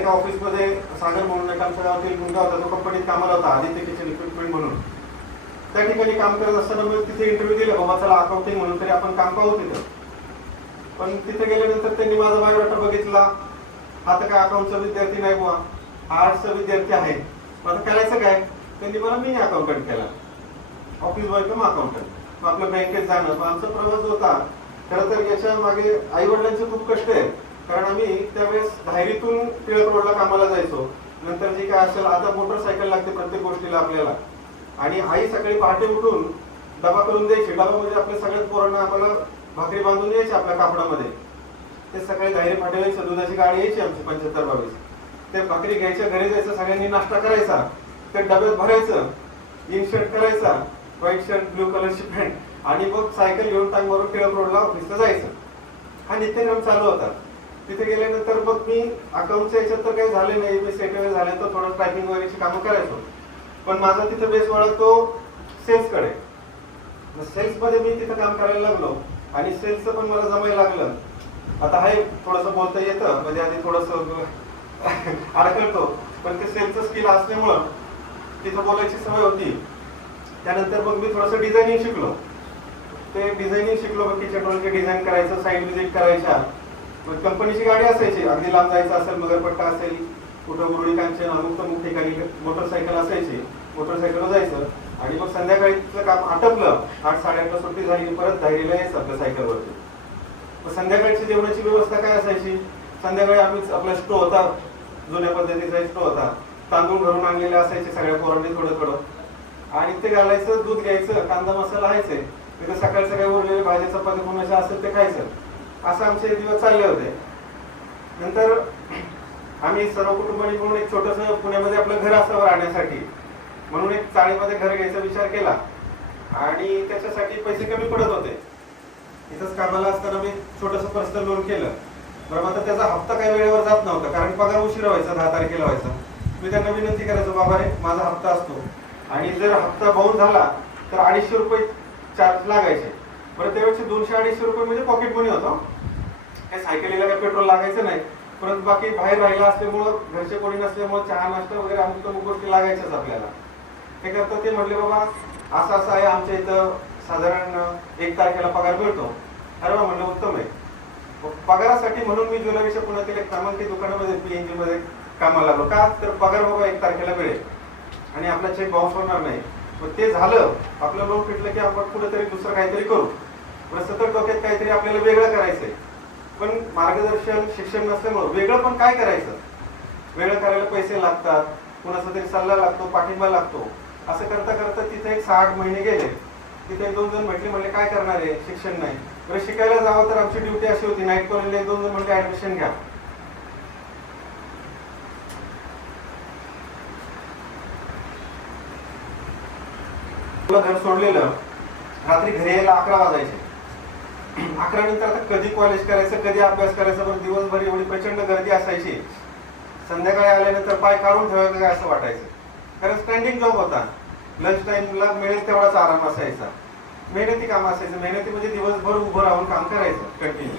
एका ऑफिसमध्ये सागर म्हणून एक आमच्या गावातील मुलगा होता, तो कंपनीत कामाला होता आदित्य किचन इक्विपमेंट म्हणून. त्या ठिकाणी काम करत असताना मी तिथे इंटरव्ह्यू दिला, बाबा चला अकाउंटिंग म्हणून तरी आपण काम पाहू तिथं. पण तिथे गेल्यानंतर त्यांनी माझा बायोडाटा बघितला. हा तर काय अकाउंटचा विद्यार्थी नाही बुवा, आर्ट्सचा विद्यार्थी आहे. आता करायचं काय, त्यांनी मला मी अकाउंटंट केला, ऑफिस बॉय कम अकाउंटंट. आपलं बँकेत जाणं आमचा प्रवास होता. खरं तर याच्या मागे आई वडिलांचे खूप कष्ट आहे. कारण आम्ही त्यावेळेस धायरीतून टिळक रोडला कामाला जायचो. नंतर जे काय असेल, आता मोटरसायकल लागते प्रत्येक गोष्टीला आपल्याला. आणि आई सकाळी पहाटे उठून डबा करून द्यायची. डबा म्हणजे आपल्या सगळ्यात पोरांना आम्हाला भाकरी बांधून द्यायची आपल्या कापडामध्ये. ते सकाळी धायरी फाटे यायचं, दुधाची गाडी यायची आमची 75-22. ते भाकरी घ्यायच्या, घरी जायचं, सगळ्यांनी नाश्ता करायचा, ते डब्यात भरायचं, इन शर्ट करायचा, व्हाईट शर्ट ब्ल्यू कलरची पॅन्ट, आणि मग सायकल घेऊन टांग मारून टिळक रोडला ऑफिसला जायचं. हा नित्यक्रम चालू होता. तिथे गेल्यानंतर मग मी अकाउंटच्या याच्यात तर काही झाले नाही, मी सेटल झाले तर थोडं टायपिंग वगैरेची कामं करायचो. पण माझा तिथे बेस वळा तो सेल्सकडे. सेल्समध्ये मी तिथं काम करायला लागलो आणि सेल्सचं पण मला जमायला लागलं. आता आहे थोडंसं बोलता येतं, म्हणजे आधी थोडंसं अडकळतो, पण ते सेल्सचं स्किल असल्यामुळं तिथं बोलायची सवय होती. त्यानंतर मग मी थोडंसं डिझायनिंग शिकलो. ते डिझायनिंग शिकलो, मग किचन रोलचे डिझाईन करायचं, साईड व्हिजिट करायच्या. मग कंपनीची गाडी असायची, अगदी लांब जायचं असेल, मगरपट्टा असेल, कुठं गुरुडी कांचन, अमुक तमुक ठिकाणी मोटरसायकल असायची, मोटरसायकलवर जायचं. आणि मग संध्याकाळीचं काम आटपलं, 8-8:30ला सुट्टी झाली, परत धायरीला यायचं आपल्या सायकलवरती. मग संध्याकाळची जेवणाची व्यवस्था काय असायची, संध्याकाळी आम्ही आपला स्टोव होता, जुन्या पद्धतीचा स्टोव होता, तांदूळ घरून आणलेले असायचे सगळ्या पोरांनी थोडं थोडं, आणि ते घालायचं, दूध घ्यायचं, कांदा मसाला व्हायचे, तिथं सकाळचं काही उरलेले भाजी चपाती कोणाच्या असेल ते खायचं. असं आमचे दिवस चालले होते. नंतर आम्ही सर्व कुटुंबाने म्हणून एक छोटंसं पुण्यामध्ये आपलं घर असावं राहण्यासाठी म्हणून एक चाळीमध्ये घर घ्यायचा विचार केला. आणि त्याच्यासाठी पैसे कमी पडत होते. इथंच कामाला असताना मी छोटंसं पर्सनल लोन केलं. बरोबर, आता त्याचा हप्ता काही वेळेवर जात नव्हता, कारण पगार उशिरा व्हायचा, 10 तारखेला व्हायचा. मी त्यांना विनंती करायचो, बाबा रे माझा हप्ता असतो, आणि जर हप्ता बाउन झाला तर 250 रुपये चार्ज लागायचे. बरं, त्यावेळेचे 200-250 रुपये म्हणजे पॉकेट मनी होतो. काही सायकलीला काही पेट्रोल लागायचं नाही, परंतु बाकी बाहेर राहिला असल्यामुळं, घरचे कोणी नसल्यामुळं चहा नाश्ता वगैरे अमुक तमुक गोष्टी लागायच्याच आपल्याला. ते करता ते म्हटले, बाबा असं असं आहे आमच्या इथं, साधारण 1 तारखेला पगार मिळतो. अरे बा म्हणलं, उत्तम आहे. पगारासाठी म्हणून मी जुन्नर पुण्यातील एक नामांकित दुकानामध्ये PNG मध्ये कामाला लागलो. का तर पगार बाबा 1 तारखेला मिळेल आणि आपला चेक बाउन्स होणार नाही. मग ते झालं, आपलं लोन फिटलं की आपण कुठेतरी दुसरं काहीतरी करू. सतत डोक्यात काहीतरी आपल्याला वेगळं करायचंय, पण मार्गदर्शन शिक्षण नसल्यामुळं वेगळं पण काय करायचं, वेगळं करायला पैसे लागतात, कुणाचा तरी सल्ला लागतो, पाठिंबा लागतो. असं करता करता तिथे एक 6-8 महिने गेले. तिथे 1-2 जण म्हणले काय करणार आहे, शिक्षण नाही. बरं, शिकायला जावं तर आमची ड्युटी अशी होती, नाईट कॉलेजला 1-2 जण म्हणले ऍडमिशन घ्या. घर सोडलेलं, रात्री घरी यायला 11 वाजायचे. 11 नंतर आता कधी कॉलेज करायचं, कधी अभ्यास करायचा, पण दिवसभर एवढी प्रचंड गर्दी असायची. संध्याकाळी आल्यानंतर पाय काढून ठेवायचं काय असं वाटायचं. कारण स्टँडिंग जॉब होता, लंच टाइमला मिळेल तेवढाच आराम असायचा. मेहनती काम असायचं. मेहनती म्हणजे दिवसभर उभं राहून काम करायचं कंटिन्यू.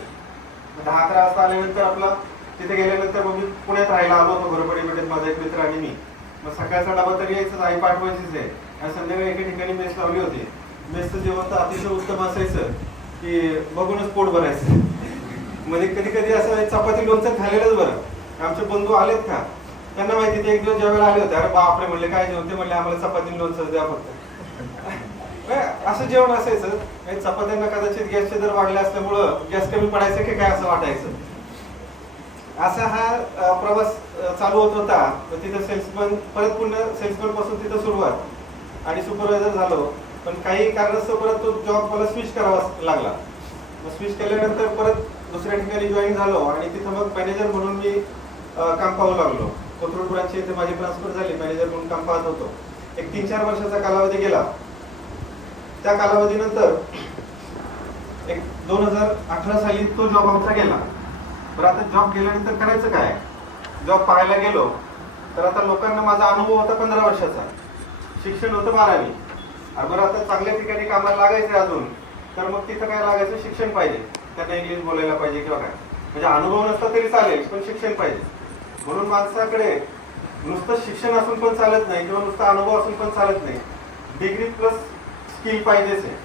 10-11 वाजता आल्यानंतर आपला तिथे गेल्यानंतर मग मी पुण्यात राहायला आलो होतो, घोरपडी पेठेत माझा एक मित्र आणि मी. मग सकाळचा डबा तरी यायचं, आई पाठवायचीच आहे. आणि संध्याकाळी एका ठिकाणी मेस लावली होती. मेसचं जेवण तर अतिशय उत्तम असायचं की बघूनच पोट भरायचं. म्हणजे कधी कधी असं चपाती लोणचं खाल्लेलंच बरं. आमचे बंधू आलेत का, त्यांना माहिती, ते एक दिवस ज्यावेळेला आले होते, अरे बापरे म्हणले काय जेवण, ते म्हणले आम्हाला चपाती लोणचं द्या फक्त. असं जेवण असायचं. चपात्यांना कदाचित गॅसचे दर वाढले असल्यामुळं गॅस कमी पडायचं की काय असं वाटायचं. असा हा प्रवास चालू होत होता. तिथं सेल्समन, परत पुन्हा सेल्समन पासून तिथं सुरुवात, आणि सुपरवायझर झालो. पण काही कारणास्तव परत तो जॉब मला स्विच करावा लागला. मग स्विच केल्यानंतर परत दुसऱ्या ठिकाणी जॉईन झालो, आणि तिथं मग मॅनेजर म्हणून मी काम पाहू लागलो. कोथरूड ब्रांचची इथे माझी ट्रान्सफर झाली, मॅनेजर म्हणून काम पाहत होतो. एक 3-4 वर्षाचा कालावधी गेला. त्या कालावधीनंतर एक 2018 साली तो जॉब आमचा गेला. तर आता जॉब गेल्यानंतर करायचं काय, जॉब पाहायला गेलो तर आता लोकांना माझा अनुभव होता 15 वर्षाचा, शिक्षण होतं 12वी. बरं, आता चांगल्या ठिकाणी कामाला लागायचं अजून, तर मग तिथं काय लागायचं, शिक्षण पाहिजे. त्यांना इंग्लिश बोलायला पाहिजे किंवा काय, म्हणजे अनुभव नसता तरी चालेल, पण शिक्षण पाहिजे. म्हणून माणसाकडे नुसतं शिक्षण असून पण चालत नाही किंवा नुसता अनुभव असून पण चालत नाही, डिग्री प्लस स्किल पाहिजेच आहे,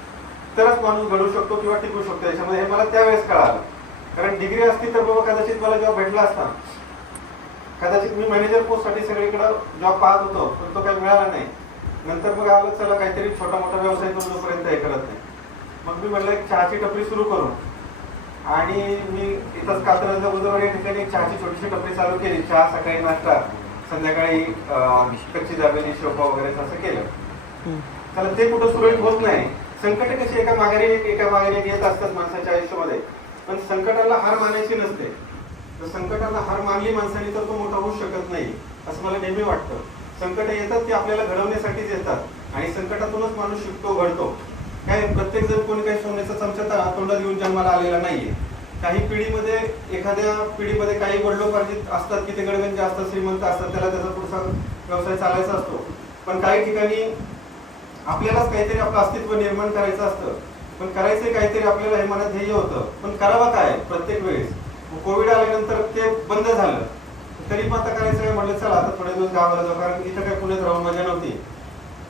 तरच माणूस घडू शकतो किंवा टिकू शकतो याच्यामध्ये. हे मला त्यावेळेस कळालं. कारण डिग्री असती तर बाबा कदाचित मला जॉब भेटला असता, कदाचित मी मॅनेजर पोस्टसाठी सगळीकडे जॉब पाहत होतो, पण तो काही मिळाला नाही. नंतर मग आलं चला काहीतरी छोटा मोठा व्यवसाय करून जोपर्यंत हे करत नाही, मग मी म्हटलं एक चहाची टपरी सुरू करू. आणि मी इथंच कात्रजला बुधवार या ठिकाणी एक चहाची छोटीशी टपरी चालू केली. चहा सकाळी नाश्ता, संध्याकाळी कच्ची दाबेली, शोपा वगैरे असं केलं. त्याला ते कुठं सुरळीत होत नाही. संकट कशी एका माघारी एक येत असतात माणसाच्या आयुष्यामध्ये, पण संकटाला हार मानायची नसते. तर संकटाला हार मानली माणसाने तर तो मोठा होऊ शकत नाही असं मला नेहमी वाटतं. संकट येतात ती आपल्याला घडवण्यासाठीच येतात आणि संकटातूनच माणूस शिकतो, घडतो. काय प्रत्येक जण कोणी काही सोन्याचा चमचा तोंडात घेऊन जन्माला आलेला नाहीये. काही पिढीमध्ये एखाद्या पिढीमध्ये काही वडिलोपार्जित असतात की ते गडगंज असतात, श्रीमंत असतात, त्याला त्याचा पुढचा व्यवसाय चालायचा असतो. पण काही ठिकाणी आपल्यालाच काहीतरी आपलं अस्तित्व निर्माण करायचं असतं, पण करायचं काहीतरी आपल्याला हे मनात ध्येय होतं, पण करावं काय प्रत्येक वेळेस. कोविड आल्यानंतर ते बंद झालं, तरी पण आता करायचं काय म्हटलं चला आता थोडे दिवस गावाला जाऊ, कारण इथं काय पुण्यात राहून मजा नव्हती.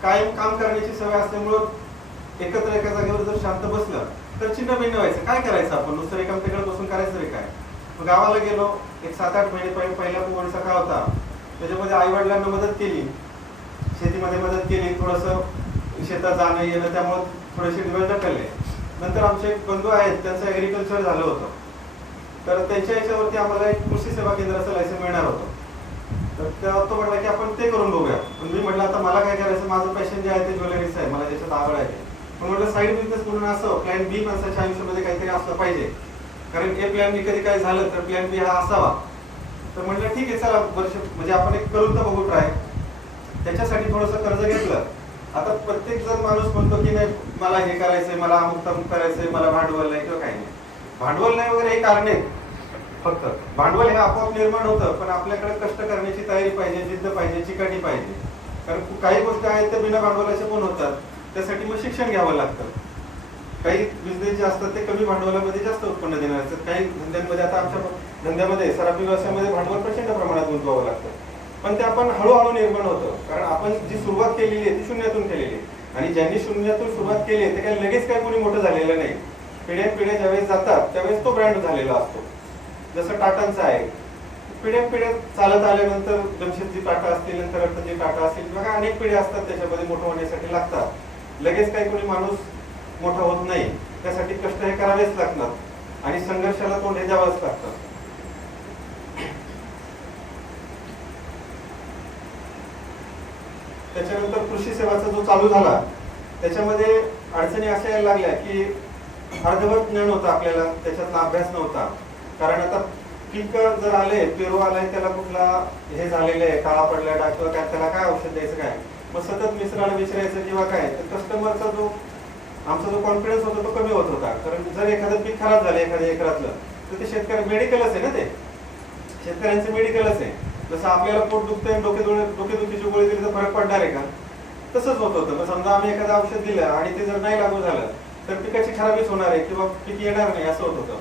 कायम काम करण्याची सवय असल्यामुळं एकत्र एका जागेवर जर शांत बसलं तर चिन्ह भिन्न व्हायचं. काय करायचं आपण नुसतं एकामेकाकडे बसून करायचं रे काय. मग गावाला गेलो, एक 7-8 महिने पहिला पोळीचा काळ होता, त्याच्यामध्ये आई वडिलांना मदत केली, शेतीमध्ये मदत केली, थोडंसं शेतात जाणं येणं, त्यामुळे थोडेसे दिवस ढकलले. नंतर आमचे एक बंधू आहेत, त्यांचं ॲग्रिकल्चर झालं होतं, तर त्यांच्या याच्यावरती आम्हाला एक कृषी सेवा केंद्राचं लायसन मिळणार होतं. तर तो म्हटला की आपण ते करून बघूया. पण मी म्हटलं आता मला काय करायचं, माझं पॅशन जे आहे ते ज्वेलरीचं आहे, मला त्याच्यात आवड आहे. पण म्हटलं साईड बिझनेस म्हणून असं प्लॅन बी माणसाच्या आयुष्यामध्ये काहीतरी असलं पाहिजे, कारण ए प्लॅन कधी काय झालं तर प्लॅन बी हा असावा. तर म्हटलं ठीक आहे चला वर्ष म्हणजे आपण एक करून तर बघू ट्राय. त्याच्यासाठी थोडंसं कर्ज घेतलं. आता प्रत्येक जण माणूस म्हणतो की नाही मला हे करायचंय, मला अमुक तमुक करायचंय, मला भांडवल नाही किंवा काही नाही. भांडवल नाही वगैरे हे कारण आहेत, फक्त भांडवल हे आपोआप निर्माण होतं, पण आपल्याकडे कष्ट करण्याची तयारी पाहिजे, जिद्द पाहिजे, चिकाटी पाहिजे. कारण काही गोष्टी आहेत त्या बिना भांडवलाचे पण होतात, त्यासाठी मग शिक्षण घ्यावं लागतं. काही बिझनेस जे असतात ते कमी भांडवलामध्ये जास्त उत्पन्न देणार असतात. काही धंद्यांमध्ये, आता आमच्या धंद्यामध्ये सराफी व्यवसायामध्ये भांडवल प्रचंड प्रमाणात गुंतवावं लागतं, पण ते आपण हळूहळू निर्माण होतं. कारण आपण जी सुरुवात केलेली आहे ती शून्यातून केलेली आहे, आणि ज्यांनी शून्यातून सुरुवात केली आहे ते काही लगेच काही कोणी मोठं झालेलं नाही. पिढ्या ज्यावेळेस जातात त्यावेळेस तो ब्रँड झालेला असतो. जसं टाटांचा आहे, पिढ्या चालत आल्यानंतर जमशेदजी टाटा असतील, नंतर रतनजी टाटा असतील, किंवा अनेक पिढ्या असतात त्याच्यामध्ये मोठं होण्यासाठी लागतात. लगेच काही कोणी माणूस मोठा होत नाही, त्यासाठी कष्ट हे करावेच लागतात आणि संघर्षाला तोंड हे द्यावंच लागतं. त्याच्यानंतर कृषी सेवाचा जो चालू झाला त्याच्यामध्ये अडचणी अशा यायला लागल्या की अर्धवट ज्ञान होतं आपल्याला, त्याच्यातला अभ्यास नव्हता. कारण आता पीक जर आले, पेरू आलाय, त्याला कुठला हे झालेलं आहे, काळा पडला डाग किंवा काय, त्याला काय औषध द्यायचं काय, मग सतत मिश्राला विचारायचं किंवा काय, तर कस्टमरचा जो आमचा जो कॉन्फिडन्स होता तो कमी होत होता. कारण जर एखादं पीक खराब झालं एखाद्या एकरातलं तर ते शेतकरी मेडिकलच आहे ना, ते शेतकऱ्यांचं मेडिकलच आहे. जसं आपल्याला पोट दुखतंय, डोकेदुखीची गोळी दिली तर फरक पडणार आहे का, तसंच होत होतं. मग समजा आम्ही एखादं औषध दिलं आणि ते जर नाही लागू झालं तर पिकाची खराबीच होणार आहे किंवा पीक येणार नाही, असं होत होतं.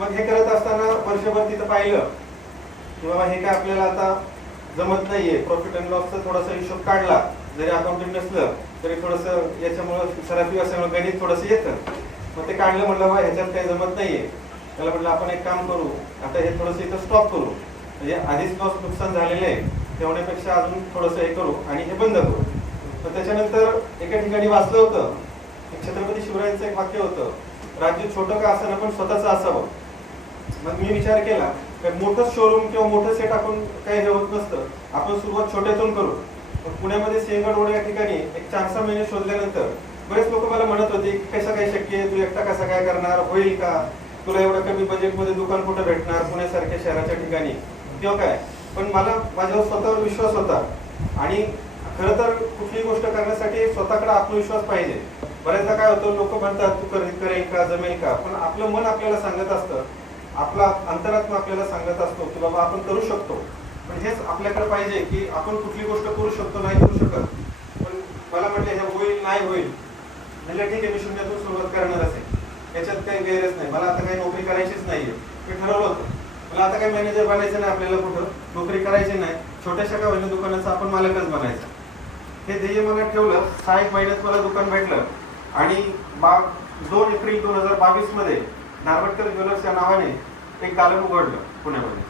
मग हे करत असताना वर्षभर तिथं पाहिलं की बाबा हे काय आपल्याला आता जमत नाहीये. प्रॉफिट अँड लॉसचा थोडासा हिशोब काढला, जरी अकाउंटिंग नसलं तरी थोडंसं याच्यामुळं सराफी असल्यामुळे गणित थोडंसं येतं. मग ते काढलं, म्हटलं बा ह्याच्यात काही जमत नाहीये. त्याला म्हटलं आपण एक काम करू, आता हे थोडंसं इथं स्टॉप करू, म्हणजे आधीच नुकसान झालेलं आहे तेवढ्यापेक्षा अजून थोडंसं हे करू आणि हे बंद करू. तर त्याच्यानंतर एका ठिकाणी वाचलं होतं, एक छत्रपती शिवरायांचं एक वाक्य होतं, राज्य छोटं का असं पण स्वतःचं असावं. मग मी विचार केला मोठं शोरूम किंवा मोठं सेट आपण काही हे होत नसतं, आपण सुरुवात छोट्यातून करू. पुण्यामध्ये सिंहगड रोड या ठिकाणी एक 4-6 महिने शोधल्यानंतर बरेच लोक मला म्हणत होते की कसं काय शक्य आहे, तू एकटा कसं काय करणार, होईल का, तुला एवढं कमी बजेटमध्ये दुकान कुठं भेटणार पुण्यासारख्या शहराच्या ठिकाणी किंवा काय. पण मला माझ्यावर स्वतःवर विश्वास होता, आणि खरं तर कुठलीही गोष्ट करण्यासाठी स्वतःकडे आत्मविश्वास पाहिजे. बऱ्याचदा काय होतं, लोक म्हणतात तू करेल का, जमेल का, पण आपलं मन आपल्याला सांगत असतं, आपला अंतरात्मा आपल्याला सांगत असतो की बाबा आपण करू शकतो. पण हेच आपल्याकडे पाहिजे की आपण कुठली गोष्ट करू शकतो, नाही करू शकत. पण मला म्हटलं हे होईल नाही होईल, म्हणजे ठीक आहे मी शून्यातून सुरुवात करणारच आहे, याच्यात काही गैरच नाही, मला आता काही नोकरी करायचीच नाहीये, मी ठरवलं होतं. मला आता काही मॅनेजर बनायचं नाही, आपल्याला कुठं नोकरी करायची नाही, छोट्याशा का होईना दुकानाचा आपण मालकच बनायचा. हे ध्येय मनात ठेवलं. 6 महिन्यात मला दुकान भेटलं आणि 2 एप्रिल 2022 मध्ये नार्वटकर ज्वेलर्स या नावाने एक दालन उघडलं पुण्यामध्ये.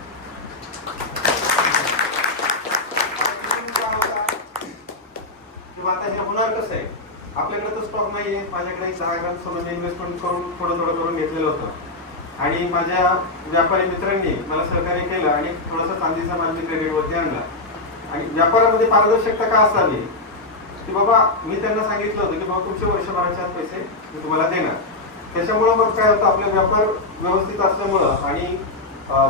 आता हे होणार कसं आहे, आपल्याकडे तर स्टॉक नाहीये, माझ्याकडे 10 ग्राम सोनं इन्व्हेस्टमेंट करून थोडं करून घेतलेलं होतं आणि माझ्या व्यापारी मित्रांनी मला सहकार्य केलं आणि थोडासा चांदीचा माल मी क्रेडिटवरती आणला. आणि व्यापारामध्ये पारदर्शकता का असावी की बाबा मी त्यांना सांगितलं होतं की बाबा तुमचे वर्षभराच्या आत पैसे मी तुम्हाला देणार. त्याच्यामुळं मग काय होतं, आपले व्यापार व्यवस्थित असल्यामुळं आणि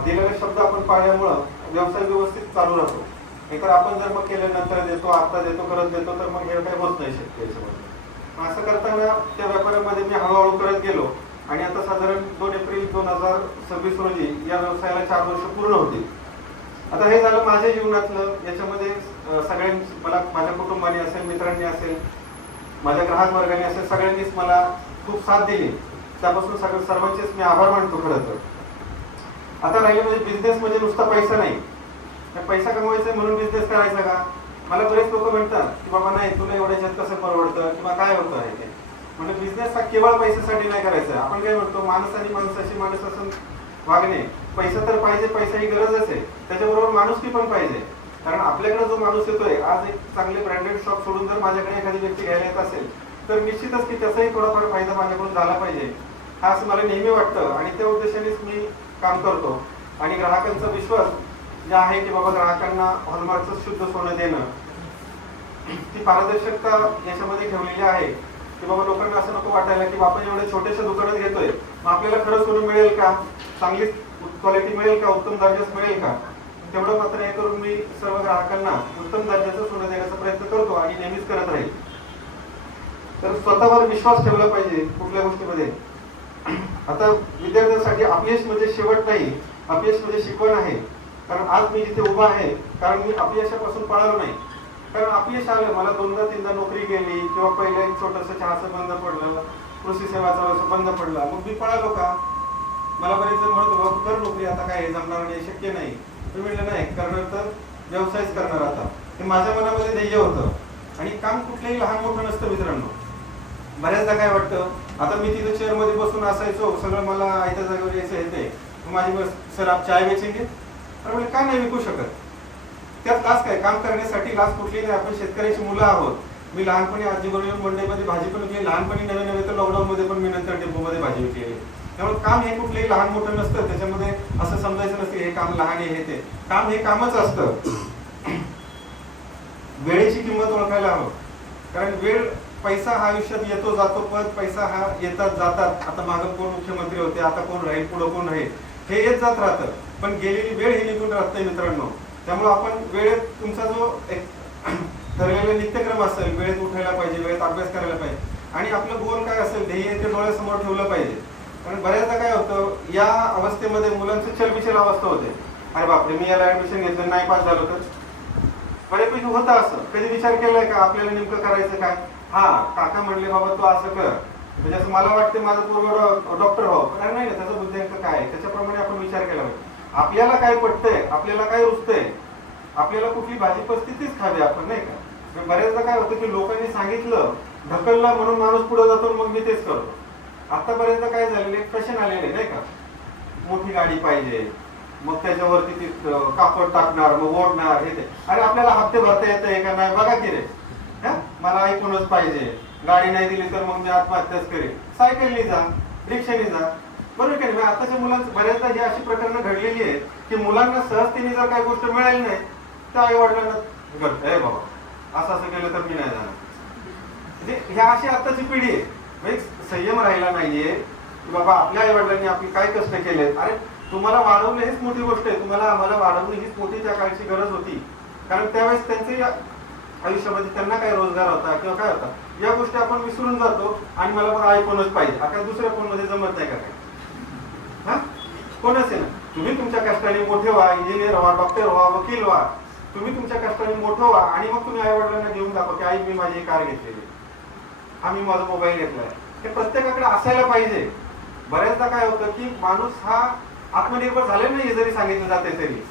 दिलेला शब्द आपण पाळल्यामुळं व्यवसाय व्यवस्थित चालू राहतो. नाहीतर आपण जर मग केल्यानंतर देतो, आता देतो, करत देतो, तर मग हे काही होत नाही शक्य याच्यामध्ये. असं करताना त्या व्यापारामध्ये मी हळूहळू करत गेलो आणि आता साधारण 2 एप्रिल 2026 रोजी या व्यवसायाला 4 वर्ष पूर्ण होती. आता हे झालं माझ्या जीवनातलं. याच्यामध्ये सगळ्यांनी मला, माझ्या कुटुंबाने असेल, मित्रांनी असेल, माझ्या ग्राहक वर्गाने असेल, सगळ्यांनीच मला खूप साथ दिली. त्यापासून सर्वांचेच मी आभार मानतो. खरं तर आता राहिले म्हणजे बिझनेस म्हणजे नुसता पैसा नाही, पैसा कमवायचा म्हणून बिझनेस करायचा का. मला बरेच लोक म्हणतात की बाबा नाही तुला एवढ्याच्यात कसं परवडतं किंवा काय होतं आहे ते. म्हणजे बिझनेस हा केवळ पैशासाठी नाही करायचा. आपण काय म्हणतो, माणूस आणि माणसाशी माणूस असं वागणे. पैसा तर पाहिजे, पैसा ही गरजच आहे, त्याच्याबरोबर माणुसकी पण पाहिजे. कारण आपल्याकडे जो माणूस येतोय, आज एक चांगले ब्रँडेड शॉप सोडून जर माझ्याकडे एखादी व्यक्ती घ्यायला येत असेल तर निश्चितच की त्याचाही थोडाफार फायदा माझ्याकडून झाला पाहिजे, हा असं मला नेहमी वाटतं. आणि त्या उद्देशानेच मी काम करतो. आणि ग्राहकांचा विश्वास जे आहे की बाबा ग्राहकांना हॉलमार्कचं शुद्ध सोनं देणं, ती पारदर्शकता याच्यामध्ये ठेवलेली आहे की बाबा लोकांना असं नको वाटायला की आपण एवढ्या छोट्याशा दुकानात घेतोय, मग आपल्याला खरं सोनं मिळेल का, चांगली क्वालिटी मिळेल का, उत्तम दर्जाचं मिळेल का. तेवढं मात्र हे करून मी सर्व ग्राहकांना उत्तम दर्जाचं सोनं देण्याचा प्रयत्न करतो आणि नेहमीच करत राहील. तर स्वतःवर विश्वास ठेवला पाहिजे कुठल्या गोष्टीमध्ये. आता विद्यार्थ्यांसाठी अपयश म्हणजे शेवट नाही, अपयश म्हणजे शिकवण आहे. कारण आज मी जिथे उभा आहे कारण मी अपयशापासून पळालो नाही. कारण अपयश आलं, मला 2दा-3दा नोकरी गेली किंवा पहिलं एक छोटंसं चहाचं बंद पडलं, कृषी सेवाचा व्यवसाय बंद पडला, मग मी पळालो का. मला बरेच जण म्हणत होते कर नोकरी, आता काय जमणार नाही, शक्य नाही. मी म्हटलं नाही, करणार तर व्यवसायच करणार. आता हे माझ्या मनामध्ये ध्येय होतं. आणि काम कुठलंही लहान मोठं नसतं मित्रांनो. बऱ्याचदा काय वाटतं, आता मी तिथे चेअरमध्ये बसून असायचो, सगळं मला आयत्या जागेवर यायचं येते, माझी बस सर आप चाय बेचेंगे, तर म्हणजे का नाही विकू शकत. त्यात लाच काय, काम करण्यासाठी लाच कुठली नाही. आपण शेतकऱ्याची मुलं आहोत. मी लहानपणी आजीबरोबर येऊन मंडईमध्ये भाजी पण विकली, लहानपणी नवे तर लॉकडाऊनमध्ये पण मी नंतर डेपोमध्ये भाजी विकलेली. त्यामुळे काम हे कुठलंही लहान मोठं नसतं. त्याच्यामध्ये असं समजायचं नसतं हे काम लहान आहे, हे ते काम हे कामच असतं. वेळेची किंमत ओळखायला हवं. कारण वेळ, पैसा हा आयुष्यात येतो जातो, पण पैसा हा येतात जातात. आता मागं कोण मुख्यमंत्री होते, आता कोण राहील, पुढं कोण राहील, हे येत जात राहतं. पण गेलेली वेळ ही निघून राहत नाही मित्रांनो. त्यामुळे आपण वेळेत तुमचा जो एक ठरलेला नित्यक्रम असेल, वेळेत उठायला पाहिजे, वेळेत अभ्यास करायला पाहिजे आणि आपलं गोल काय असेल, ध्येय ते डोळ्यासमोर ठेवलं पाहिजे. कारण बऱ्याचदा काय होतं, या अवस्थेमध्ये मुलांचं चलबिचल अवस्था होते. अरे बापरे, मी याला ऍडमिशन घेतलं, नाही पास झालो तर. बऱ्यापैकी होतं असं. कधी विचार केलाय का आपल्याला नेमकं करायचं काय. हा काका म्हणले बाबा तू असं कर, म्हणजे असं मला वाटतं माझं पूर्व डॉक्टर व्हावं, पण नाही ना, त्याचा बुद्ध्यांक काय आहे त्याच्याप्रमाणे आपण विचार केला पाहिजे. आपल्याला काय पटतंय, आपल्याला काय रुचतंय, आपल्याला कुठली भाजी पसती तीच खावी आपण, नाही का. बऱ्याचदा काय होतं की लोकांनी सांगितलं, ढकललं म्हणून माणूस पुढे जातो, मग मी तेच करतो. आता बऱ्याचदा काय झालेलं एक फॅशन आलेले नाही का, मोठी गाडी पाहिजे, मग त्याच्यावरती ती कापड टाकणार, मग ओढणार, हे ते. अरे आपल्याला हप्ते भरता येतंय का नाही बघा की रे. मला ऐकूनच पाहिजे, गाडी नाही दिली तर मग मी आत्महत्याच करेन. सायकलनी जा, रिक्षाने जा, बरोबर की नाही. आताच्या मुलांचं बऱ्याचदा ही अशी प्रकरणं घडलेली आहेत की मुलांना सहजतेने जर काही गोष्ट मिळाली नाही तर आई वडिलांना घडतं, हे बाबा असं केलं तर मी नाही जाणार. म्हणजे ह्या अशी आताची पिढी आहे. म्हणजे संयम राहिला नाहीये की बाबा आपल्या आई वडिलांनी आपली काय कष्ट केले. अरे तुम्हाला वाढवलं हीच मोठी गोष्ट आहे, तुम्हाला आम्हाला वाढवणं हीच मोठी त्या काळची गरज होती. कारण त्यावेळेस त्यांचे आयुष्यामध्ये त्यांना काय रोजगार होता किंवा काय होता, या गोष्टी आपण विसरून जातो. आणि मला बघा ऐकूनच पाहिजे, आता दुसऱ्या फोनमध्ये जमत नाही का काय. हा कोण असेल ना, तुम्ही तुमच्या कष्टाने मोठे व्हा, इंजिनियर व्हा, डॉक्टर व्हा, वकील व्हा, तुम्ही तुमच्या कष्टाने मोठं व्हा आणि मग तुम्ही आई वडिलांना घेऊन दाखवा की आई मी माझी कार घेतलेली, आम्ही माझा मोबाईल घेतलाय. हे प्रत्येकाकडे असायला पाहिजे. बऱ्याचदा काय होतं की माणूस हा आत्मनिर्भर झाले नाही जरी सांगितलं जाते तरी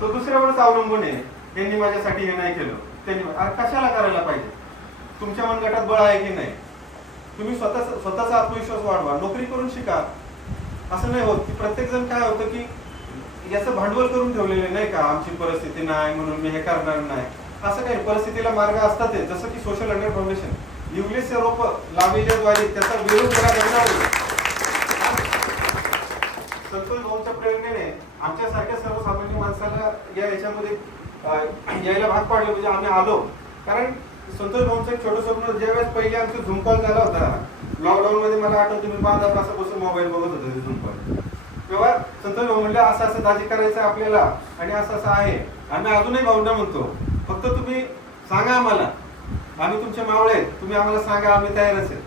तो दुसऱ्यावरच अवलंबून आहे. त्यांनी माझ्यासाठी हे नाही केलं, त्यांनी कशाला करायला पाहिजे? तुमच्या मनगटात बळ आहे की नाही? तुम्ही स्वतःचा आत्मविश्वास वाढवा, नोकरी करून शिका. असं नाही होत की प्रत्येक जण काय होतं की याचं भांडवल करून ठेवलेले नाही का, आमची परिस्थिती नाही म्हणून मी हे करणार नाही. असं काही परिस्थितीला मार्ग असतात. जसं की सोशल अंडर फाउंडेशन लिवलेचे रोप लावल्याद्वारे त्याचा विरोध करण्यावर संतोष भाऊंच्या प्रेरणेने आमच्यासारख्या सर्वसामान्य माणसाला याच्यामध्ये यायला भाग पाडलं. म्हणजे आम्ही आलो कारण संतोष भाऊंचं एक छोटं स्वप्न. ज्यावेळेस पहिले आमचा झूम कॉल झाला होता लॉकडाऊन मध्ये, मला आठवतं मी 5 तासापासून मोबाईल बघत होतो झूम कॉल. तेव्हा संतोष भाऊ म्हणले असं असं दाजी करायचं आपल्याला आणि असं असं आहे. आम्ही अजूनही भाऊंना म्हणतो फक्त तुम्ही सांगा आम्हाला, आम्ही तुमचे मावळे आहेत, तुम्ही आम्हाला सांगा, आम्ही तयारच आहे.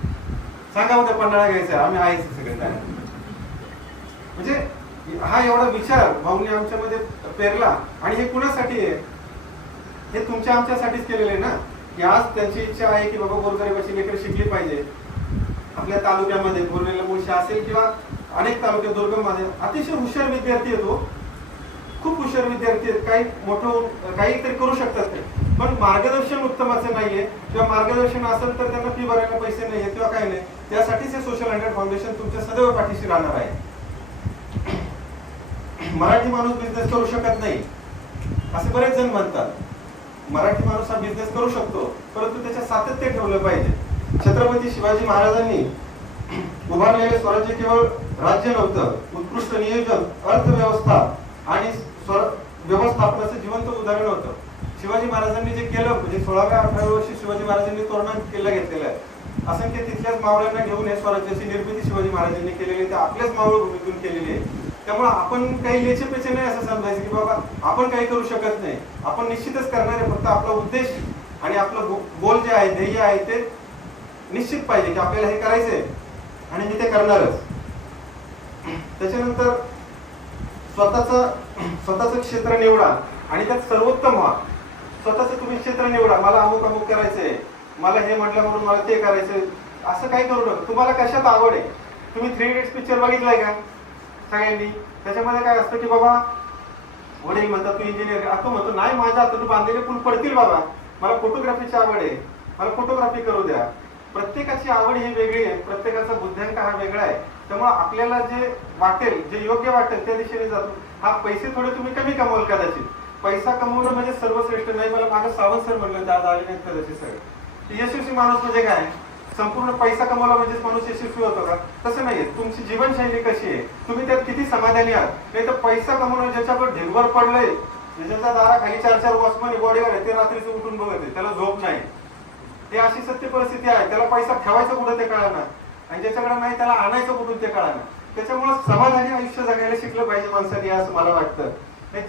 सांगा उद्या पन्हाळा घ्यायचा, आम्ही आहेच सगळे तयार. म्हणजे हा एवढा विचार भाऊंनी आमच्यामध्ये पेरला. आणि हे कुणासाठी आहे? हे तुमच्या आमच्यासाठीच केलेलं आहे ना. की आज त्यांची इच्छा आहे की बाबा गोरगरिबाची लेकरं शिकली पाहिजे. आपल्या तालुक्यामध्ये बोरलेला मुळशी असेल किंवा अनेक तालुक्यात दुर्गममध्ये अतिशय हुशार विद्यार्थी येतो, खूप हुशार विद्यार्थी आहेत. काही मोठं काहीतरी करू शकतात ते, पण मार्गदर्शन उत्तमाचं नाहीये किंवा मार्गदर्शन असेल तर त्यांना फी भरायला पैसे नाहीये किंवा काही नाही. त्यासाठीच हे सोशल हंड्रेड फाउंडेशन तुमच्या सदैव पाठीशी राहणार आहे. मराठी माणूस बिझनेस करू शकत नाही असे बरेच जण म्हणतात. मराठी माणूस हा बिझनेस करू शकतो, परंतु त्याच्या सातत्य ठेवलं पाहिजे. छत्रपती शिवाजी महाराजांनी उभारलेले स्वराज्य केवळ राज्य नव्हतं, उत्कृष्ट नियोजन, अर्थव्यवस्था आणि व्यवस्थापनाचं जिवंत उदाहरण होतं. शिवाजी महाराजांनी जे केलं म्हणजे 16व्या-18व्या वर्षी शिवाजी महाराजांनी तोरणा किल्ला घेतलेला आहे. असंख्य तिथल्याच मावळ्यांना घेऊन हे स्वराज्याची निर्मिती शिवाजी महाराजांनी केलेली, ते आपल्याच मावळभूमीतून केलेली आहे. त्यामुळे आपण काही लेचेपेचे नाही असं समजायचं की बाबा आपण काही करू शकत नाही. आपण निश्चितच करणार आहे. फक्त आपला उद्देश आणि आपलं गोल जे आहे, ध्येय आहे ते निश्चित पाहिजे की आपल्याला हे करायचंय आणि मी ते करणारच. त्याच्यानंतर स्वतःचं क्षेत्र निवडा आणि त्यात सर्वोत्तम व्हा. स्वतःचं तुम्ही क्षेत्र निवडा. मला अमुक करायचंय, मला हे म्हटलं म्हणून मला ते करायचंय, असं काही करू नका. तुम्हाला कशात आवड आहे? तुम्ही 3 इडियट्स पिक्चर बघितलाय का सगळ्यांनी? त्याच्यामध्ये काय असतं की बाबा वडील म्हणतात तू इंजिनियर, आता म्हणतो नाही माझ्या हातातून बांधलेले पूल पडतील बाबा, मला फोटोग्राफीची आवड आहे, मला फोटोग्राफी करू द्या. प्रत्येकाची आवड ही वेगळी आहे, प्रत्येकाचा बुद्ध्यांक हा वेगळा आहे. त्यामुळे आपल्याला जे वाटेल, जे योग्य वाटेल त्या दिशेने जातो. हा पैसे थोडे तुम्ही कमी कमवाल कदाचित, पैसा कमवणं म्हणजे सर्वश्रेष्ठ नाही. मला मागे सावंत सर म्हणलं आज आले नाहीत कदाचित सगळे. यशस्वी माणूस म्हणजे काय? संपूर्ण पैसा कमवला म्हणजेच माणूस यशस्वी होतो का? तसं नाहीये. तुमची जीवनशैली कशी आहे, तुम्ही त्यात किती समाधानी आहात. नाही तर पैसा कमवणं ज्याच्याकडे ढिगभर पडलंय, ज्याच्या दाराखाली 4-4 वॉचमन बॉडीगार्ड आहे, ते रात्रीचं उठून बघत आहे, त्याला झोप नाही. ते अशी सत्य परिस्थिती आहे. त्याला पैसा ठेवायचा कुठं ते कळणार आणि ज्याच्याकडे नाही त्याला आणायचं कुठून ते कळणार. त्याच्यामुळे समाधानी आयुष्य जगायला शिकलं पाहिजे माणसाने, असं मला वाटतं.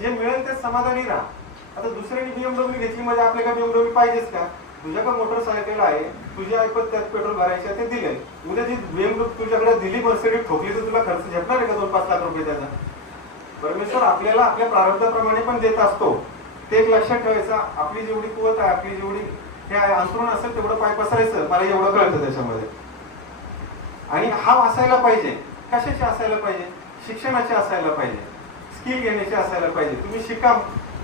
जे मिळेल ते समाधानी राहा. आता दुसऱ्याने BMW घेतली म्हणजे आपल्याला BMW पाहिजेच का? तुझ्याकडे मोटरसायकल आहे, तुझ्या ऐपत त्यात पेट्रोल भरायचे ते दिले. उद्या जी BMW तुझ्याकडे दिली, मर्सिडीज ठोकली तर तुला खर्च झेपणार आहे का 2-5 लाख रुपये त्याचा? परमेश्वर आपल्याला आपल्या प्रारब्धाप्रमाणे पण देत असतो. ते एक लक्षात ठेवायचं. आपली जेवढी कुवत आहे, आपली जेवढी हे अंतरुण असेल तेवढं पाय पसरायचं. मला एवढं कळतं त्याच्यामध्ये. आणि हा असायला पाहिजे. कशाचे असायला पाहिजे? शिक्षणाचे असायला पाहिजे, स्किल घेण्याचे असायला पाहिजे. तुम्ही शिका,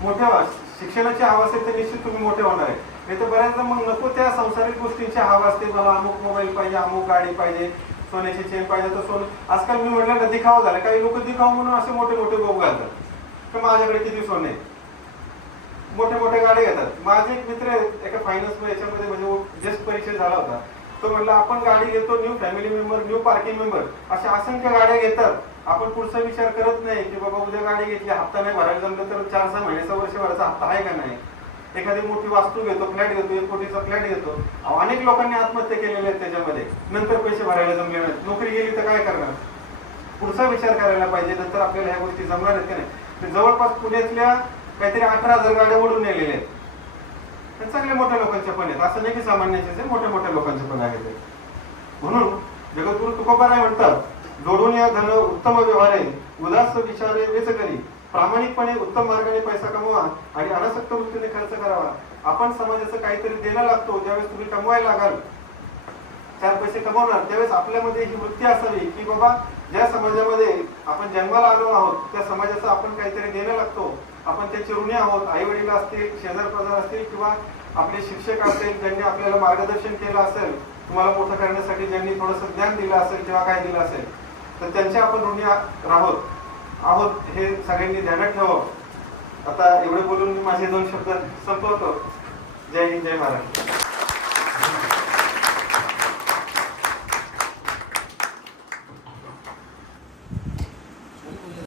मोठे व्हा. शिक्षणाची हवा असेल तर निश्चित तुम्ही मोठे होणार आहे. नाही तर बऱ्याचदा मग नको त्या संसारिक गोष्टींची हवा असते. मला अमुक मोबाईल पाहिजे, अमुक गाडी पाहिजे, सोन्याची चेन पाहिजे. तर सोनं आजकाल मी म्हटलं ना दिखावा झाला. काही लोक दिखावा म्हणून असे मोठे मोठे गोप घालतात की माझ्याकडे किती सोने, मोठे मोठे गाडी घेतात. माझे एक मित्र एका फायनान्स याच्यामध्ये म्हणजे जस्ट परिचय झाला होता. तो म्हटलं आपण गाडी घेतो, new family member, new parking member, अशा असंख्य गाड्या घेतात. आपण पुढचा विचार करत नाही की बाबा उद्या गाडी घेतली, हप्ता नाही भरायला जमलं तर 4-6 महिन्याचा, वर्षभराचा हप्ता आहे का नाही. एखादी मोठी वास्तू घेतो, फ्लॅट घेतो, 1 कोटीचा फ्लॅट घेतो. अनेक लोकांनी आत्महत्या केलेल्या आहेत त्याच्यामध्ये. नंतर पैसे भरायला जमले नाहीत, नोकरी गेली तर काय करणार. पुढचा विचार करायला पाहिजे. नंतर आपल्याला ह्या गोष्टी जमणार आहेत का नाही. जवळपास पुण्यातल्या काहीतरी 18,000 गाड्या ओढून नेलेल्या आहेत. चांगल्या मोठ्या लोकांच्या पण आहेत, असं नाही की सामान्याचे, मोठ्या मोठ्या लोकांचे पण आहेत. म्हणून जगद्गुरु तुकोबाराय म्हणतात, जोडून या धन उत्तम व्यवहारे, उदास विचारे वेच करी, प्रामाणिकपणे उत्तम मार्गाने पैसा कमवा आणि अनासक्त वृत्तीने खर्च करावा. आपण समाजाचं काहीतरी देणं लागतो. ज्यावेळेस तुम्ही कमवायला लागाल, 4 पैसे कमवणार, त्यावेळेस आपल्यामध्ये ही वृत्ती असावी की बाबा ज्या समाजामध्ये आपण जन्माला आलो आहोत त्या समाजाचं आपण काहीतरी देणं लागतो. आपण त्याचे ऋणी आहोत. आई वडील असतील, शेजार पाजार असतील किंवा आपले शिक्षक असतील ज्यांनी आपल्याला मार्गदर्शन केलं असेल, तुम्हाला मोठं करण्यासाठी ज्यांनी थोडंसं ज्ञान दिलं असेल किंवा काय दिलं असेल, तर त्यांचे आपण ऋणी आहोत हे सगळ्यांनी ध्यानात ठेवावं. आता एवढे बोलून मी माझे 2 शब्द संपवतो. जय हिंद, जय महाराष्ट्र.